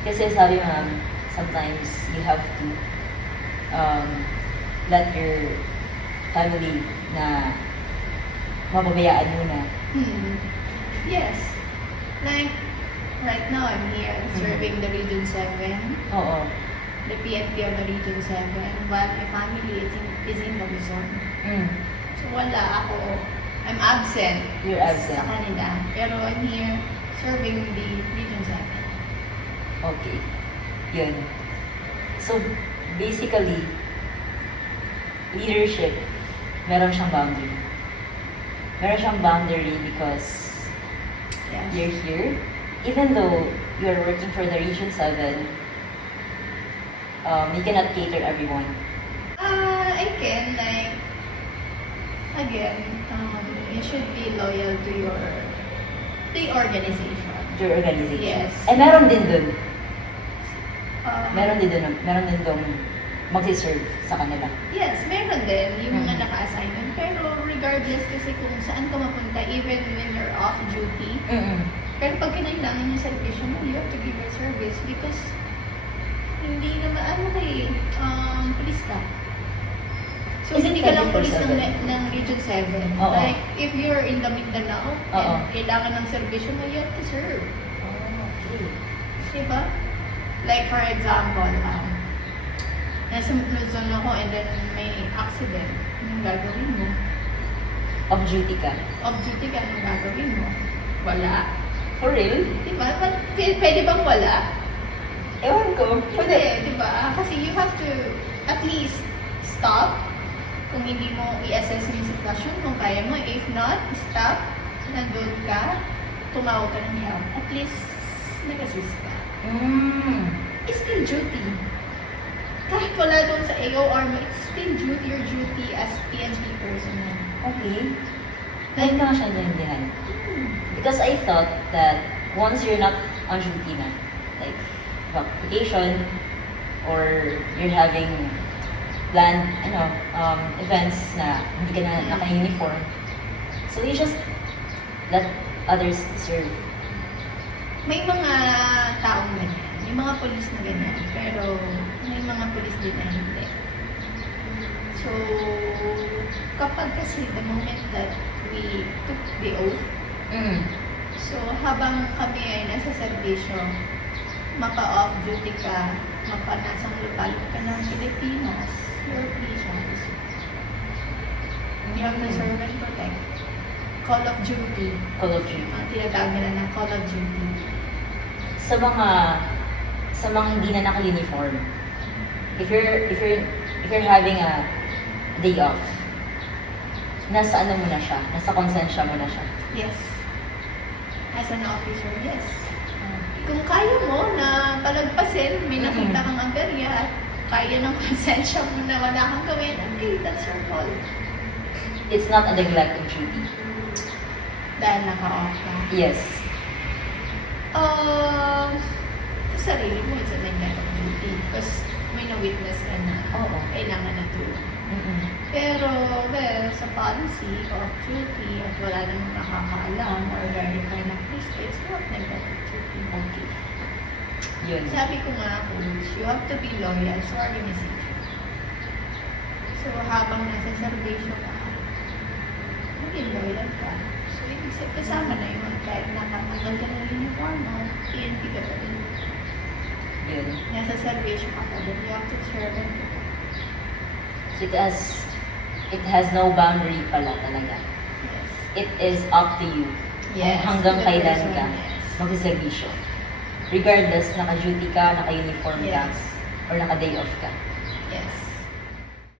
Kasi sabi ma'am, sometimes you have to let your family na mababayaan muna. Yes. Like, right now I'm here serving the Region 7, Oo. the PNP of the Region 7, while my family is in the Luzon. So wala ako. I'm absent. You're absent. Sa kanila. Pero I'm here serving the Region 7. Okay. Yun. So, basically, leadership, meron siyang boundary. Meron siyang boundary because Yes. you're here. Even though you're working for the Region 7, you cannot cater everyone. I can, like, again, you should be loyal to the organization. Your organization. Yes. Meron din dun. Um, Meron din dun magsiserve sa kanila. Yes, meron din yung mga naka-assignment. Pero regardless kasi kung saan ka mapunta, even when you're off duty, pero pag kinailangan yung servisyo mo, you have to give your service because hindi naman, police ka. So, Is it hindi ka lang 24/7? police ng Region 7. Oo. Like, if you're in the Mindanao, Oo. and kailangan ng servisyo mo, you have to serve. Okay. Diba? Like, for example, nasa Luzon ako and then may accident. Anong gagawin mo? Off duty ka. Off duty ka, anong gagawin mo? Wala. For real? Diba? Pwede bang wala? Ewan ko. Pwede, diba? Kasi you have to at least stop kung hindi mo i-assess mo yung sitwasyon, kung kaya mo. If not, stop, nandun ka, tumawag ka ng help. At least, nag-assist ka. It's still duty. Kahit wala doon sa AOR mo, it's still duty, your duty as PNP personnel. Okay. Ngayon ka nga siya naintindihan. Because I thought that once you're not on duty na, like vacation, or you're having planned, events na hindi ka na naka-uniform, so you just let others serve. May mga taong ganyan. May mga polis na ganyan. Pero may mga polis din na hindi. So, kapag kasi the moment that we took the oath, so habang kami ay nasa servisyo, mapa-off duty ka, mapa-nasang lupalop ka ng Pilipinas, you're a police officer. You have to serve and protect. Call of duty. Call of duty. Tinatawag nila na call of duty. Sa mga hindi na naka-uniform, if you're having a day off, nasa ano mo na siya, nasa konsensya mo na siya. Yes. As an officer, yes. Kung kaya mo na palagpasin, may nakita kang aberya at kaya ng konsensya mo na wala kang gawin, okay, that's your call. It's not a neglect of duty. Dahil naka-off ka. Yes. Sa sarili mo, it's a neglect of duty. Because may na-witness ka na Oo. kailangan na tulong. Pero, well, sa policy of duty at wala namang nakakaalam or verify na police, it's not neglect of duty. Okay. Yun. Sabi ko nga, coach, you have to be loyal sa organization. So, habang nasa servisyo ka, maging loyal ka. So, ibig sabihin, kasama na yun. Kahit nakatanggal ka ng uniform mo, PNP ka pa rin. Yun. Nasa servisyo ka pa rin. You have to serve and protect. So it has no boundary pala talaga. Yes. It is up to you. Yes. Kung hanggang to the kailan person, ka yes. magsiservisyo. Regardless, naka-duty ka, naka-uniform ka, Yes. or naka-day off ka. Yes.